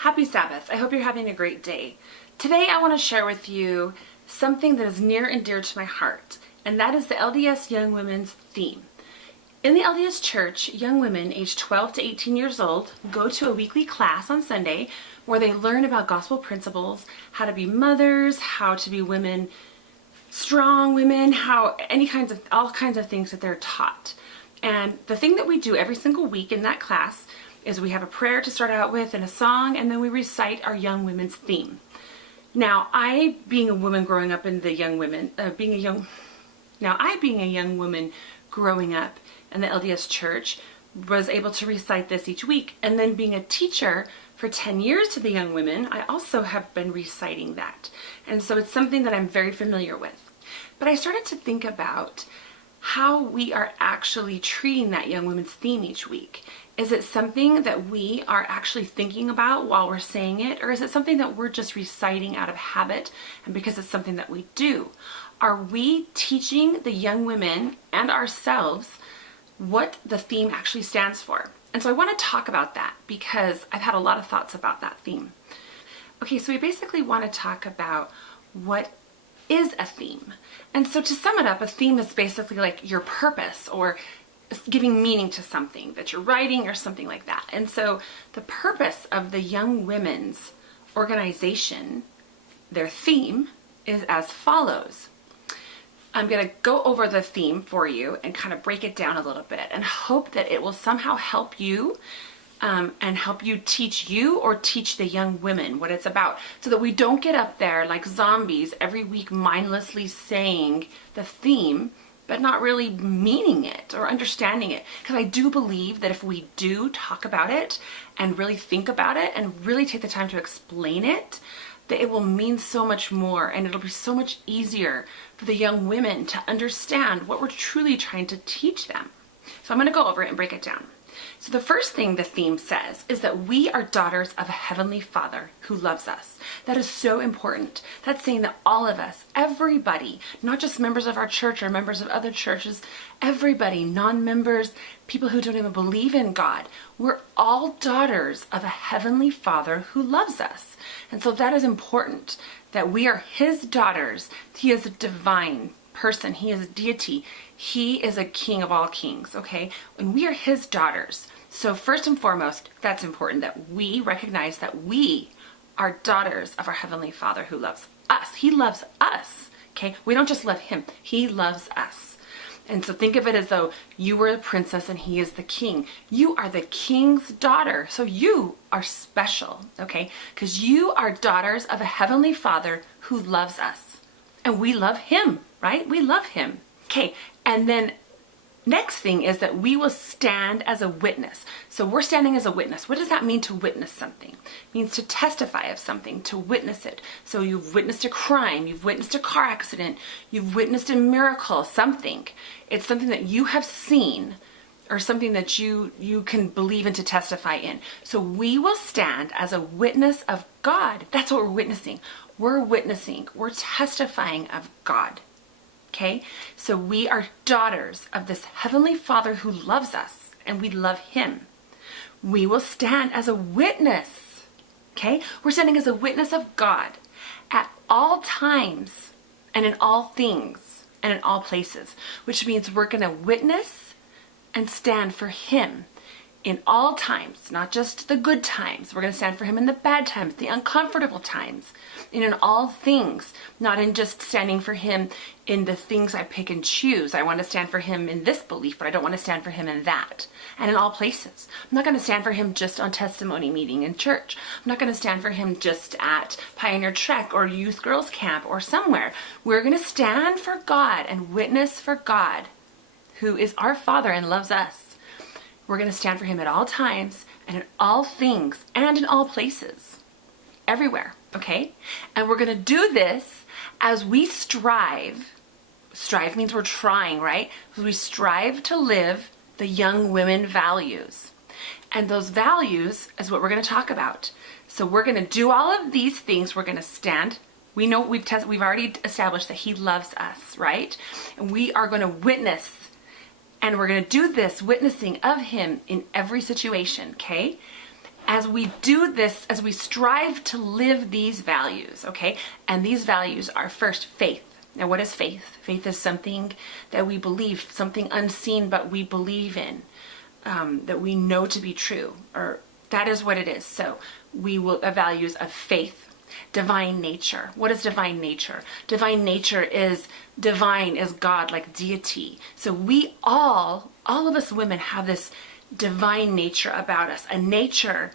Happy Sabbath. I hope you're having a great day. Today I want to share with you something that is near and dear to my heart, and that is the LDS Young Women's Theme. In the LDS Church, young women aged 12 to 18 years old go to a weekly class on Sunday where they learn about gospel principles, how to be mothers, how to be women, strong women, all kinds of things that they're taught. And the thing that we do every single week in that class is we have a prayer to start out with and a song, and then we recite our young women's theme. Now, I, being a woman growing up in the young women, being a young woman growing up in the LDS Church, was able to recite this each week. And then being a teacher for 10 years to the young women, I also have been reciting that. And so it's something that I'm very familiar with. But I started to think about how we are actually treating that young women's theme each week. Is it something that we are actually thinking about while we're saying it, or is it something that we're just reciting out of habit and because it's something that we do? Are we teaching the young women and ourselves what the theme actually stands for? And so I want to talk about that because I've had a lot of thoughts about that theme. Okay, so we basically want to talk about what is a theme. And so to sum it up, a theme is basically like your purpose or giving meaning to something that you're writing or something like that. And so the purpose of the Young Women's organization, their theme, is as follows. I'm going to go over the theme for you and kind of break it down a little bit and hope that it will somehow help you and help you teach you or teach the young women what it's about, so that we don't get up there like zombies every week mindlessly saying the theme but not really meaning it or understanding it. Because I do believe that if we do talk about it and really think about it and really take the time to explain it, that it will mean so much more, and it'll be so much easier for the young women to understand what we're truly trying to teach them. So I'm going to go over it and break it down. So the first thing the theme says is that we are daughters of a heavenly Father who loves us. That is so important. That's saying that all of us, everybody, not just members of our church or members of other churches, everybody, non-members, people who don't even believe in God, we're all daughters of a heavenly Father who loves us. And so that is important, that we are His daughters. He is a divine person. He is a deity. He is a king of all kings, okay? And we are His daughters. So first and foremost, that's important, that we recognize that we are daughters of our Heavenly Father who loves us. He loves us, okay? We don't just love Him. He loves us. And so think of it as though you were the princess and He is the king. You are the king's daughter. So you are special, okay? Because you are daughters of a Heavenly Father who loves us. And we love Him, right? We love Him. Okay, and then next thing is that we will stand as a witness. So we're standing as a witness. What does that mean, to witness something? It means to testify of something, to witness it. So you've witnessed a crime, you've witnessed a car accident, you've witnessed a miracle, something. It's something that you have seen or something that you can believe in to testify in. So we will stand as a witness of God. That's what we're witnessing. We're witnessing, we're testifying of God. Okay, so we are daughters of this Heavenly Father who loves us, and we love Him. We will stand as a witness. Okay, we're standing as a witness of God at all times and in all things and in all places, which means we're going to witness and stand for Him in all times, not just the good times. We're going to stand for Him in the bad times, the uncomfortable times, and in all things, not in just standing for Him in the things I pick and choose. I want to stand for Him in this belief, but I don't want to stand for Him in that. And in all places. I'm not going to stand for Him just on testimony meeting in church. I'm not going to stand for Him just at Pioneer Trek or Youth Girls Camp or somewhere. We're going to stand for God and witness for God, who is our Father and loves us. We're going to stand for Him at all times and in all things and in all places, everywhere, okay? And we're going to do this as we strive. Strive means we're trying, right? We strive to live the young women values. And those values is what we're going to talk about. So we're going to do all of these things. We're going to stand. We know we've already established that He loves us, right? And we are going to witness. And we're going to do this witnessing of Him in every situation, okay? as we do this, as we strive to live these values, okay? And these values are first faith. Now, what is faith? Faith is something that we believe, something unseen, but we believe in, that we know to be true, or that is what it is. So we will values of faith. Divine nature. What is divine nature? Divine nature is divine, is God, like deity. So we all of us women have this divine nature about us, a nature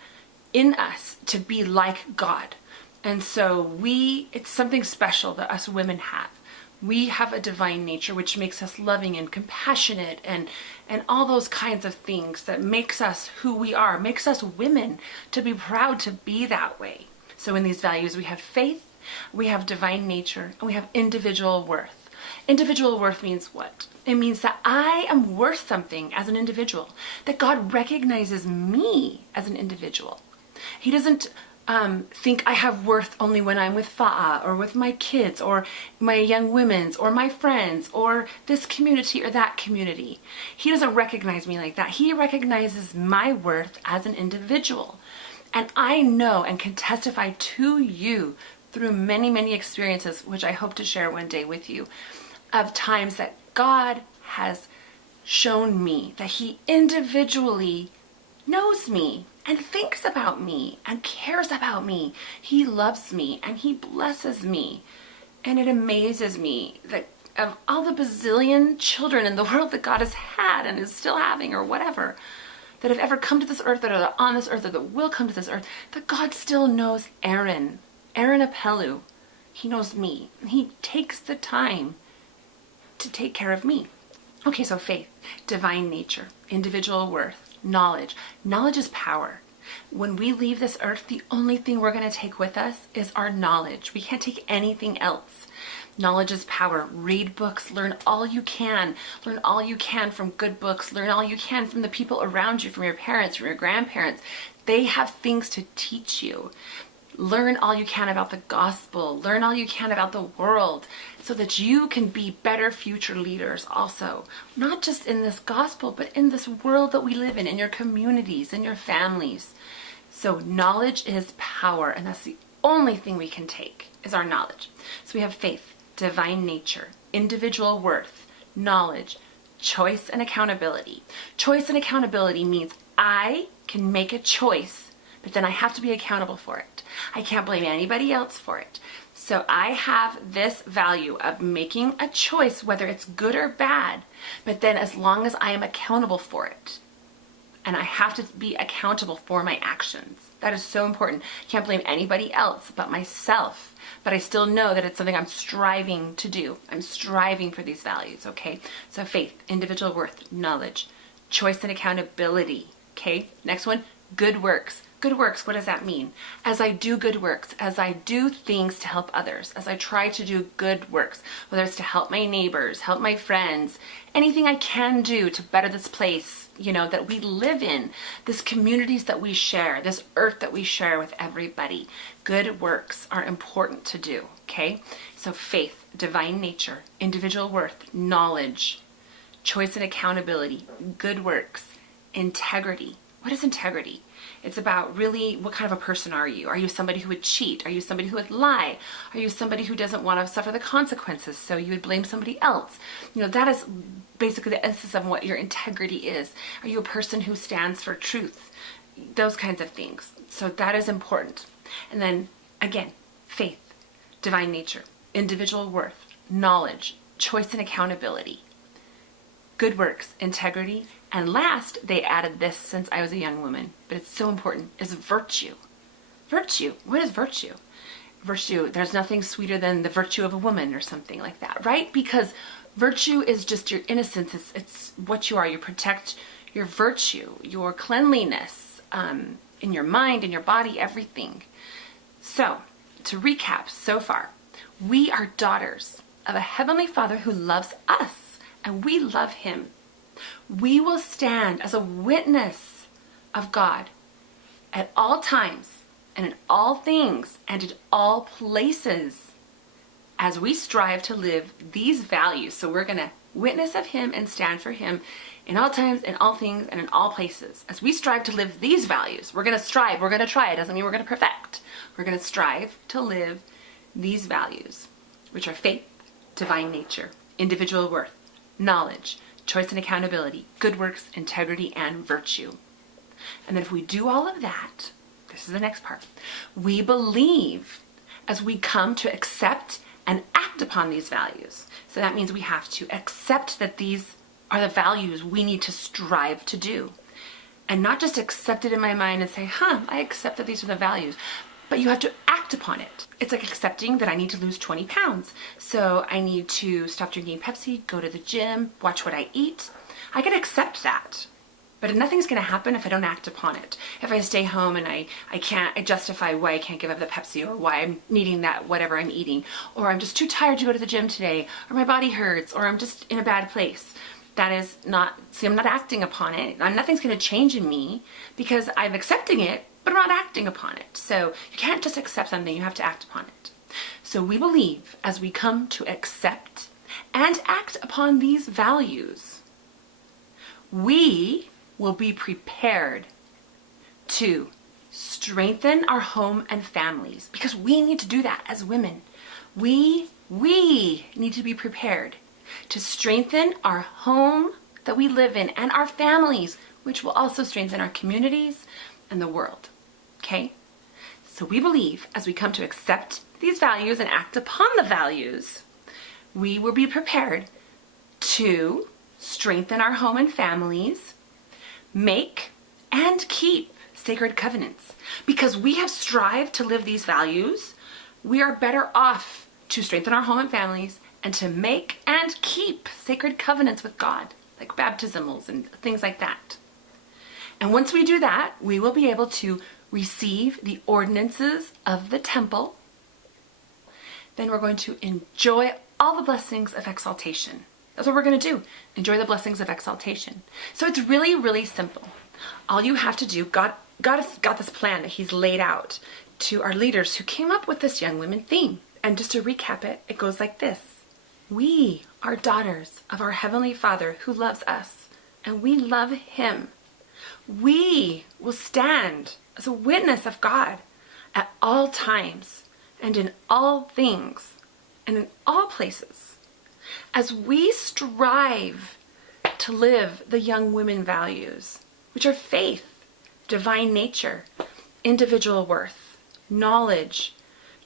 in us to be like God. And so it's something special that us women have. We have a divine nature which makes us loving and compassionate and all those kinds of things that makes us who we are, makes us women to be proud to be that way. So in these values, we have faith, we have divine nature, and we have individual worth. Individual worth means what? It means that I am worth something as an individual, that God recognizes me as an individual. He doesn't think I have worth only when I'm with Fa'a or with my kids or my young women's or my friends or this community or that community. He doesn't recognize me like that. He recognizes my worth as an individual. And I know and can testify to you through many, many experiences, which I hope to share one day with you, of times that God has shown me that He individually knows me and thinks about me and cares about me. He loves me and He blesses me. And it amazes me that of all the bazillion children in the world that God has had and is still having or whatever, that have ever come to this earth, that are on this earth, or that will come to this earth, that God still knows Erin Apelu. He knows me. And He takes the time to take care of me. Okay, so faith, divine nature, individual worth, knowledge. Knowledge is power. When we leave this earth, the only thing we're going to take with us is our knowledge. We can't take anything else. Knowledge is power. Read books. Learn all you can. Learn all you can from good books. Learn all you can from the people around you, from your parents, from your grandparents. They have things to teach you. Learn all you can about the gospel. Learn all you can about the world so that you can be better future leaders also. Not just in this gospel, but in this world that we live in your communities, in your families. So knowledge is power, and that's the only thing we can take is our knowledge. So we have faith, divine nature, individual worth, knowledge, choice, and accountability. Choice and accountability means I can make a choice, but then I have to be accountable for it. I can't blame anybody else for it. So I have this value of making a choice, whether it's good or bad, but then as long as I am accountable for it, and I have to be accountable for my actions. That is so important. I can't blame anybody else but myself, but I still know that it's something I'm striving to do. I'm striving for these values, okay? So faith, individual worth, knowledge, choice and accountability, okay? Next one, good works. Good works, what does that mean? As I do good works, as I do things to help others, as I try to do good works, whether it's to help my neighbors, help my friends, anything I can do to better this place, that we live in, this communities that we share, this earth that we share with everybody. Good works are important to do, okay? So faith, divine nature, individual worth, knowledge, choice and accountability, good works, integrity. What is integrity? It's about really what kind of a person are you? Are you somebody who would cheat? Are you somebody who would lie? Are you somebody who doesn't want to suffer the consequences, so you would blame somebody else? That is basically the essence of what your integrity is. Are you a person who stands for truth? Those kinds of things. So that is important. And then, again, faith, divine nature, individual worth, knowledge, choice and accountability, good works, integrity, and last, they added this since I was a young woman, but it's so important, is virtue. Virtue. What is virtue? Virtue, there's nothing sweeter than the virtue of a woman or something like that, right? Because virtue is just your innocence. It's what you are. You protect your virtue, your cleanliness, in your mind, in your body, everything. So, to recap so far, we are daughters of a Heavenly Father who loves us, and we love Him. We will stand as a witness of God at all times and in all things and in all places as we strive to live these values. So we're going to witness of him and stand for him in all times, in all things, and in all places. As we strive to live these values, we're going to strive, we're going to try. It doesn't mean we're going to perfect. We're going to strive to live these values, which are faith, divine nature, individual worth, knowledge, choice and accountability, good works, integrity, and virtue. And then if we do all of that, this is the next part, we believe as we come to accept and act upon these values. So that means we have to accept that these are the values we need to strive to do. And not just accept it in my mind and say, I accept that these are the values. But you have to act upon it. It's like accepting that I need to lose 20 pounds. So I need to stop drinking Pepsi, go to the gym, watch what I eat. I can accept that. But nothing's going to happen if I don't act upon it. If I stay home and I justify why I can't give up the Pepsi, or why I'm needing that whatever I'm eating, or I'm just too tired to go to the gym today, or my body hurts, or I'm just in a bad place. That is not, I'm not acting upon it. Nothing's going to change in me because I'm accepting it, but I'm not acting upon it. So you can't just accept something, you have to act upon it. So we believe as we come to accept and act upon these values, we will be prepared to strengthen our home and families, because we need to do that as women. We need to be prepared to strengthen our home that we live in and our families, which will also strengthen our communities and the world. Okay? So we believe as we come to accept these values and act upon the values, we will be prepared to strengthen our home and families, make and keep sacred covenants. Because we have strived to live these values, we are better off to strengthen our home and families and to make and keep sacred covenants with God, like baptismals and things like that. And once we do that, we will be able to receive the ordinances of the temple. Then we're going to enjoy all the blessings of exaltation. That's what we're going to do. Enjoy the blessings of exaltation. So it's really, really simple. All you have to do, God has got this plan that he's laid out to our leaders who came up with this young women theme. And just to recap it, it goes like this. We are daughters of our Heavenly Father who loves us, and we love him. We will stand as a witness of God at all times and in all things and in all places. As we strive to live the young women values, which are faith, divine nature, individual worth, knowledge,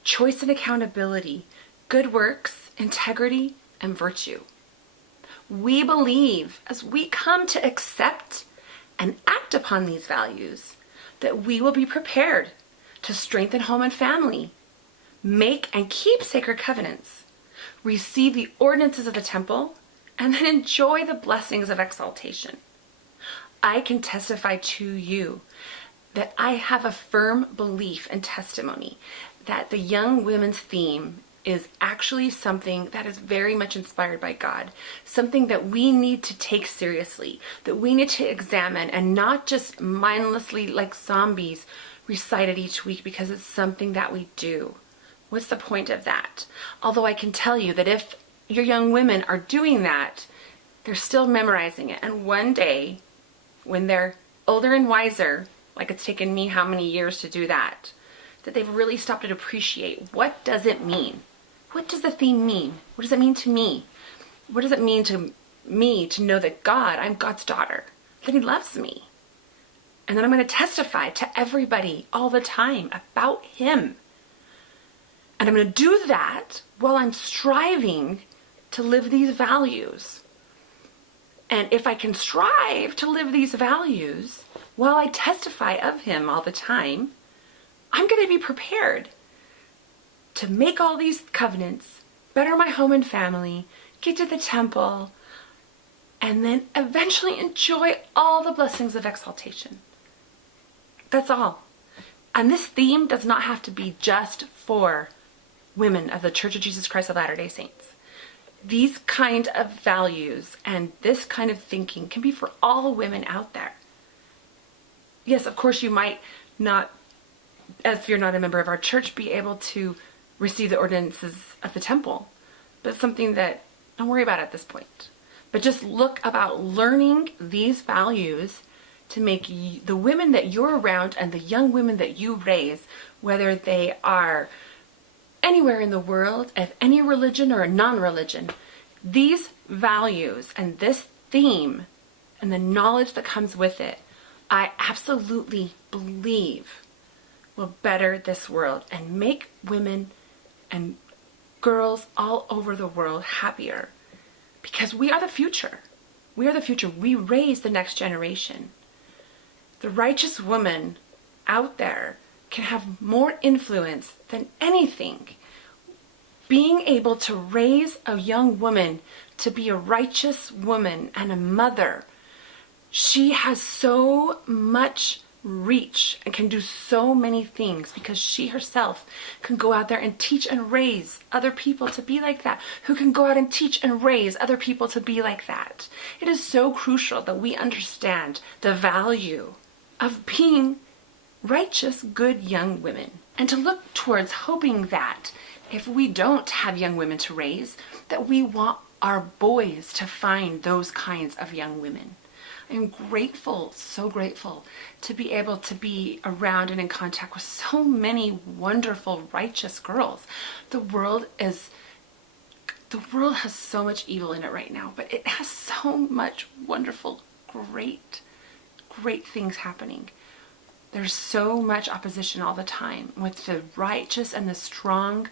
choice and accountability, good works, integrity, and virtue. We believe as we come to accept and act upon these values that we will be prepared to strengthen home and family, make and keep sacred covenants, receive the ordinances of the temple, and then enjoy the blessings of exaltation. I can testify to you that I have a firm belief and testimony that the young women's theme is actually something that is very much inspired by God, something that we need to take seriously, that we need to examine and not just mindlessly like zombies recite it each week because it's something that we do. What's the point of that? Although I can tell you that if your young women are doing that, they're still memorizing it. And one day, when they're older and wiser, like it's taken me how many years to do that they've really stopped to appreciate what does it mean? What does the theme mean? What does it mean to me? What does it mean to me to know that God, I'm God's daughter, that he loves me? And then I'm going to testify to everybody all the time about him. And I'm going to do that while I'm striving to live these values. And if I can strive to live these values while I testify of him all the time, I'm going to be prepared to make all these covenants, better my home and family, get to the temple, and then eventually enjoy all the blessings of exaltation. That's all. And this theme does not have to be just for women of the Church of Jesus Christ of Latter-day Saints. These kind of values and this kind of thinking can be for all women out there. Yes, of course you might not, if you're not a member of our church, be able to receive the ordinances of the temple. But it's something that, don't worry about at this point. But just look about learning these values to make the women that you're around and the young women that you raise, whether they are anywhere in the world, of any religion or a non-religion, these values and this theme and the knowledge that comes with it, I absolutely believe will better this world and make women and girls all over the world happier. Because we are the future. We are the future. We raise the next generation. The righteous woman out there can have more influence than anything. Being able to raise a young woman to be a righteous woman and a mother, she has so much reach and can do so many things because she herself can go out there and teach and raise other people to be like that, who can go out and teach and raise other people to be like that. It is so crucial that we understand the value of being righteous, good young women, and to look towards hoping that if we don't have young women to raise, that we want our boys to find those kinds of young women. I'm grateful, so grateful to be able to be around and in contact with so many wonderful, righteous girls. The world has so much evil in it right now, but it has so much wonderful, great things happening. There's so much opposition all the time. With the righteous and the strong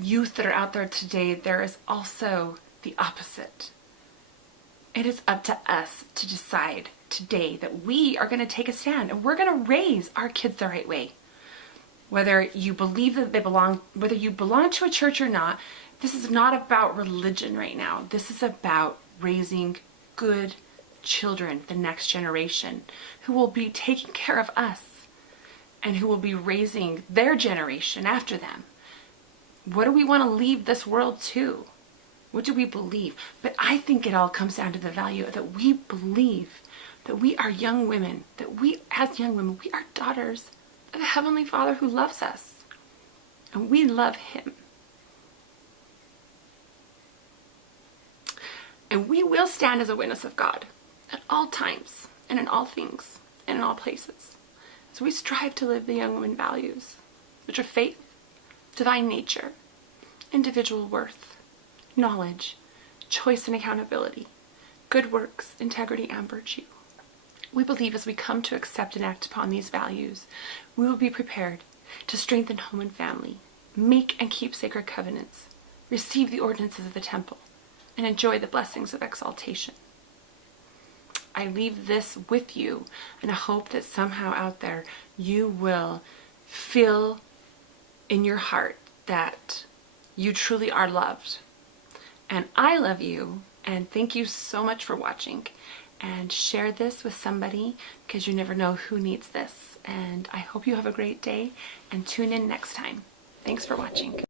youth that are out there today, there is also the opposite. It is up to us to decide today that we are going to take a stand and we're going to raise our kids the right way. Whether you believe that whether you belong to a church or not, this is not about religion right now. This is about raising good children, the next generation, who will be taking care of us and who will be raising their generation after them. What do we want to leave this world to? What do we believe? But I think it all comes down to the value that we believe that we are young women, that we, as young women, we are daughters of a Heavenly Father who loves us. And we love Him. And we will stand as a witness of God at all times and in all things and in all places. So we strive to live the young women values, which are faith, divine nature, individual worth, knowledge, choice and accountability, good works, integrity, and virtue. We believe as we come to accept and act upon these values, we will be prepared to strengthen home and family, make and keep sacred covenants, receive the ordinances of the temple, and enjoy the blessings of exaltation. I leave this with you, and I hope that somehow out there you will feel in your heart that you truly are loved. And I love you, and thank you so much for watching. And share this with somebody because you never know who needs this. And I hope you have a great day and tune in next time. Thanks for watching.